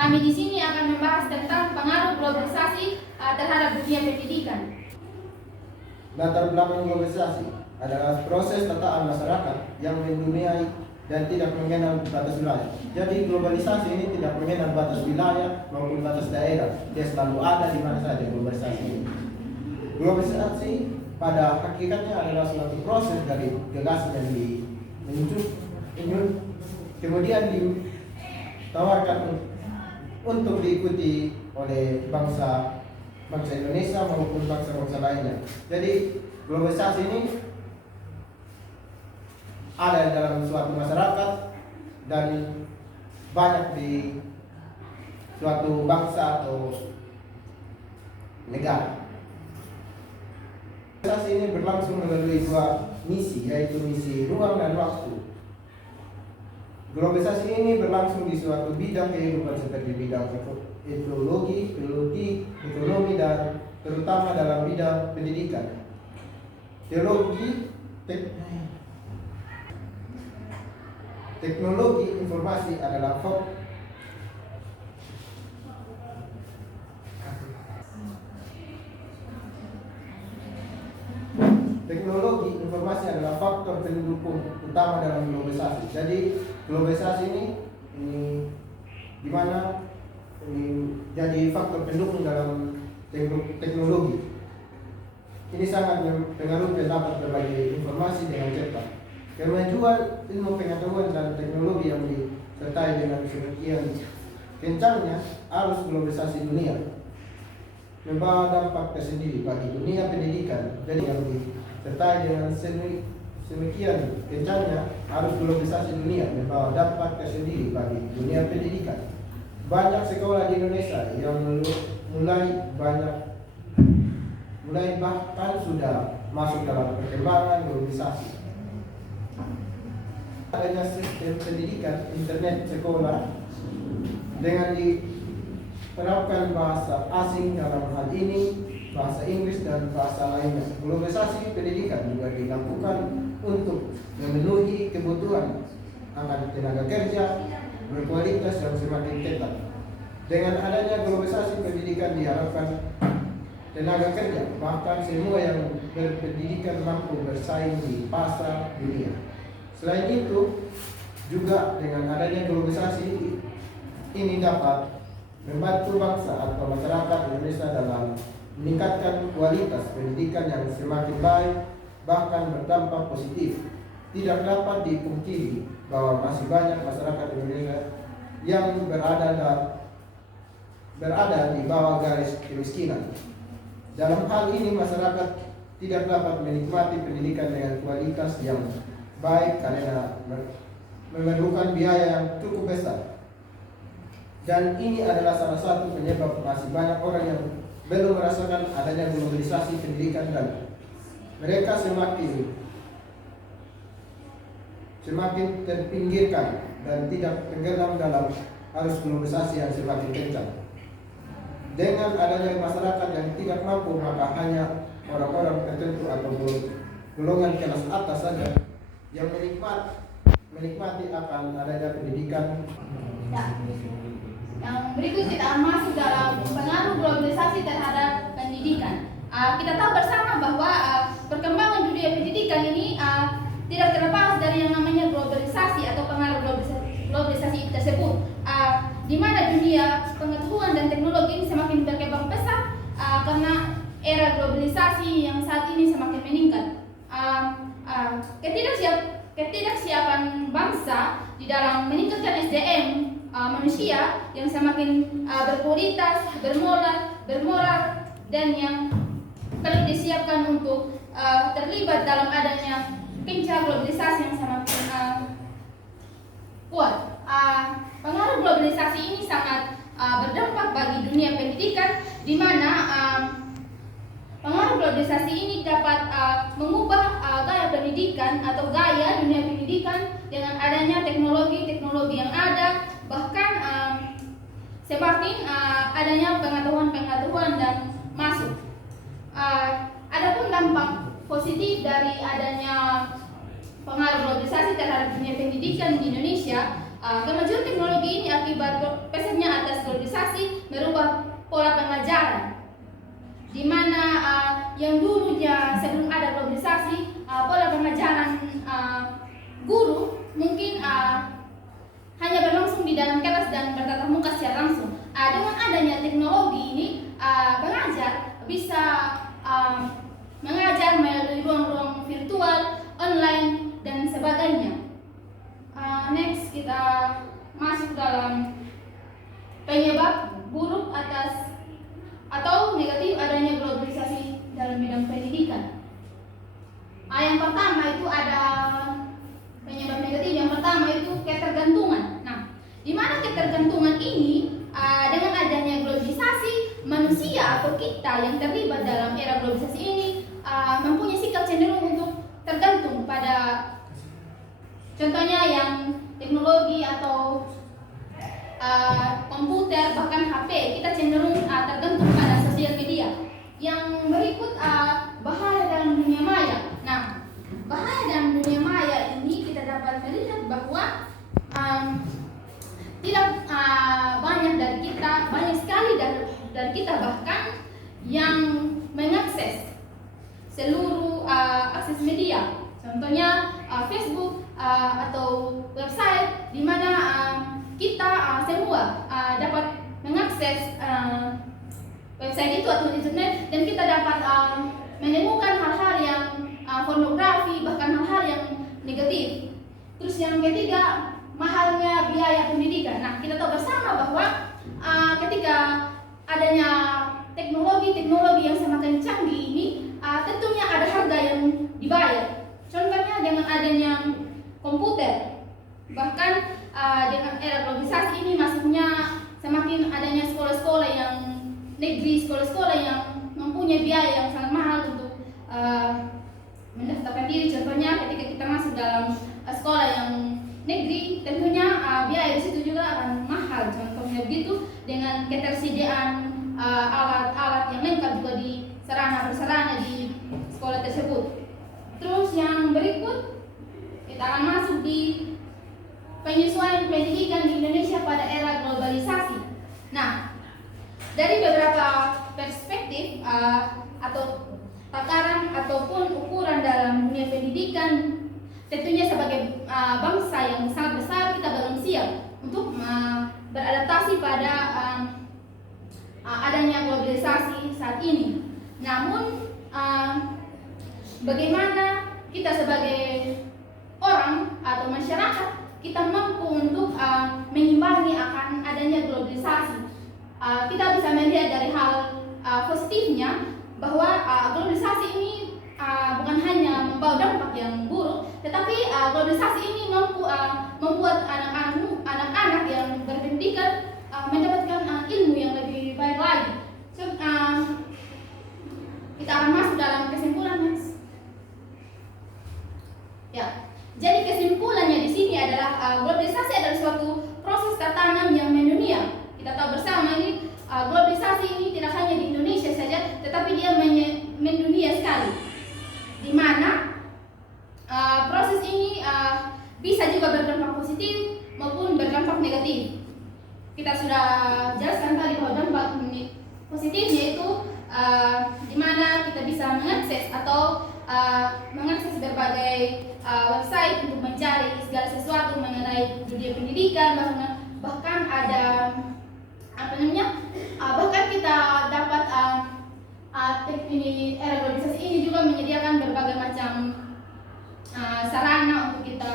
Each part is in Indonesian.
Kami di sini akan membahas tentang pengaruh globalisasi terhadap dunia pendidikan. Latar belakang globalisasi adalah proses tataan masyarakat yang menduniai dan tidak mengenal batas wilayah. Jadi globalisasi ini tidak mengenal batas wilayah maupun batas daerah. Dia selalu ada di mana saja globalisasi ini. Globalisasi pada hakikatnya adalah suatu proses dari gagasan yang dimuncul, kemudian ditawarkan untuk diikuti oleh bangsa Indonesia maupun bangsa-bangsa lainnya. Jadi globalisasi ini ada dalam suatu masyarakat dan banyak di suatu bangsa atau negara. Globalisasi ini berlangsung melalui dua misi, yaitu misi ruang dan waktu. Globalisasi ini berlangsung di suatu bidang kehidupan seperti bidang teknologi, ekonomi, dan terutama dalam bidang pendidikan. Teknologi informasi adalah faktor pendukung utama dalam globalisasi. Jadi globalisasi ini di mana jadi faktor pendukung dalam teknologi. Ini sangat mempengaruhi dapat berbagi informasi dengan cepat. Kemajuan ilmu pengetahuan dan teknologi yang disertai dengan sekian kencangnya arus globalisasi dunia membawa dampak tersendiri bagi dunia pendidikan. Jadi yang disertai dengan semikian kencangnya arus globalisasi dunia membawa dampak tersendiri bagi dunia pendidikan. Banyak sekolah di Indonesia yang mulai bahkan sudah masuk dalam perkembangan globalisasi. Adanya sistem pendidikan internet sekolah dengan diterapkan bahasa asing dalam hal ini bahasa Inggris dan bahasa lainnya. Globalisasi pendidikan juga dilakukan untuk memenuhi kebutuhan akan tenaga kerja berkualitas yang semakin ketat. Dengan adanya globalisasi pendidikan diharapkan tenaga kerja bahkan semua yang berpendidikan mampu bersaing di pasar dunia. Selain itu, juga dengan adanya globalisasi ini dapat membantu bangsa atau masyarakat Indonesia dalam meningkatkan kualitas pendidikan yang semakin baik, bahkan berdampak positif. Tidak dapat dipungkiri bahwa masih banyak masyarakat Indonesia yang berada di bawah garis kemiskinan. Dalam hal ini masyarakat tidak dapat menikmati pendidikan dengan kualitas yang baik karena memerlukan biaya yang cukup besar. Dan ini adalah salah satu penyebab masih banyak orang yang belum merasakan adanya globalisasi pendidikan dan mereka semakin terpinggirkan dan tidak tenggelam dalam arus globalisasi yang semakin kencang. Dengan adanya masyarakat yang tidak mampu, maka hanya orang-orang tertentu atau golongan kelas atas saja yang menikmati akan adanya pendidikan. Yang berikut kita akan masuk dalam pengaruh globalisasi terhadap pendidikan. Kita tahu bersama bahwa perkembangan dunia pendidikan ini tidak terlepas dari yang namanya globalisasi atau pengaruh globalisasi tersebut, di mana dunia pengetahuan dan teknologi ini semakin berkembang pesat karena era globalisasi yang saat ini semakin meningkat. Ketidaksiapan bangsa di dalam meningkatkan SDM manusia yang semakin berkualitas, bermoral, dan yang perlu disiapkan untuk terlibat dalam adanya kencang globalisasi yang semakin kuat. Pengaruh globalisasi ini sangat berdampak bagi dunia pendidikan, di mana pengaruh globalisasi ini dapat mengubah gaya pendidikan atau gaya dunia pendidikan dengan adanya teknologi yang ada, bahkan semakin adanya pengetahuan dan masuk. Adapun dampak positif dari adanya pengaruh globalisasi terhadap dunia pendidikan di Indonesia, kemajuan teknologi ini akibat pesatnya atas pola pengajaran, di mana yang dulunya sebelum ada globalisasi pola pengajaran guru mungkin hanya berlangsung di dalam kelas dan bertatap muka secara langsung. Dengan adanya teknologi ini, pengajar bisa mengajar melalui ruang-ruang virtual, online, dan sebagainya. Next, kita masuk dalam penyebab buruk atas atau negatif adanya globalisasi dalam bidang pendidikan. Yang pertama itu ada penyebab negatif. Yang pertama itu ketergantungan. Nah, di mana ketergantungan ini dengan adanya globalisasi, manusia atau kita yang terlibat dalam era globalisasi ini mempunyai sikap cenderung untuk tergantung pada contohnya yang teknologi atau komputer, bahkan HP. Kita cenderung tergantung pada sosial media. Yang berikut bahaya dalam dunia maya. Nah, bahaya dalam dunia maya ini kita dapat melihat bahwa tidak banyak sekali dari kita bahkan yang mengakses seluruh akses media. Contohnya Facebook atau website, di mana kita semua dapat mengakses website itu atau internet, dan kita dapat menemukan hal-hal yang pornografi, bahkan hal-hal yang negatif. Terus yang ketiga, mahalnya biaya pendidikan. Nah, kita tahu bersama bahwa ketika adanya teknologi yang semakin canggih ini, tentunya ada harga yang dibayar. Contohnya dengan adanya komputer, bahkan dengan era globalisasi ini masuknya semakin adanya sekolah-sekolah yang negeri, sekolah-sekolah yang mempunyai biaya yang sangat mahal untuk mendaftarkan diri. Contohnya ketika kita masuk dalam sekolah yang negeri, tentunya biaya di situ juga akan mahal. Contohnya begitu, dengan ketersediaan alat-alat yang lengkap juga di sarana-prasarana di sekolah tersebut. Terus yang berikut, kita akan masuk di penyesuaian pendidikan di Indonesia pada era globalisasi. Nah, dari beberapa perspektif atau takaran ataupun ukuran dalam dunia pendidikan, tentunya sebagai bangsa yang sangat besar, kita belum siap untuk beradaptasi pada adanya globalisasi saat ini. Namun bagaimana kita sebagai orang atau masyarakat, kita mampu untuk mengimbangi akan adanya globalisasi. Kita bisa melihat dari hal positifnya bahwa globalisasi ini bukan hanya membawa dampak yang buruk, tetapi globalisasi ini mampu membuat anak-anak yang berpendidikan mendapatkan ilmu yang lebih baik lagi. So, kita akan masuk dalam kesimpulan, Mas. Ya, jadi kesimpulannya di sini adalah globalisasi adalah suatu proses tertanam yang mendunia. Kita tahu bersama ini globalisasi ini tidak hanya di Indonesia saja, tetapi dia mendunia sekali. Di mana proses ini bisa juga berdampak positif maupun berdampak negatif. Kita sudah jelaskan tadi bahwa dampak positifnya itu di mana kita bisa mengakses atau mengakses berbagai website untuk mencari segala sesuatu mengenai dunia pendidikan, bahkan ada bahkan kita dapat ini era globalisasi ini juga menyediakan berbagai macam sarana untuk kita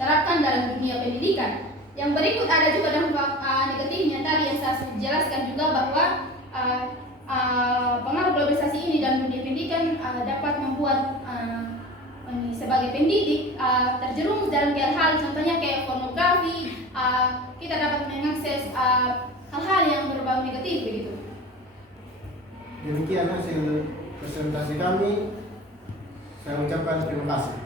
terapkan dalam dunia pendidikan. Yang berikut ada juga dampak negatifnya tadi yang saya sudah jelaskan juga bahwa pengaruh globalisasi ini dalam dunia pendidikan dapat membuat sebagai pendidik terjerumus dalam hal contohnya kayak pornografi. Kita dapat mengakses hal-hal yang berbau negatif begitu. Demikian hasil presentasi kami. Saya ucapkan terima kasih.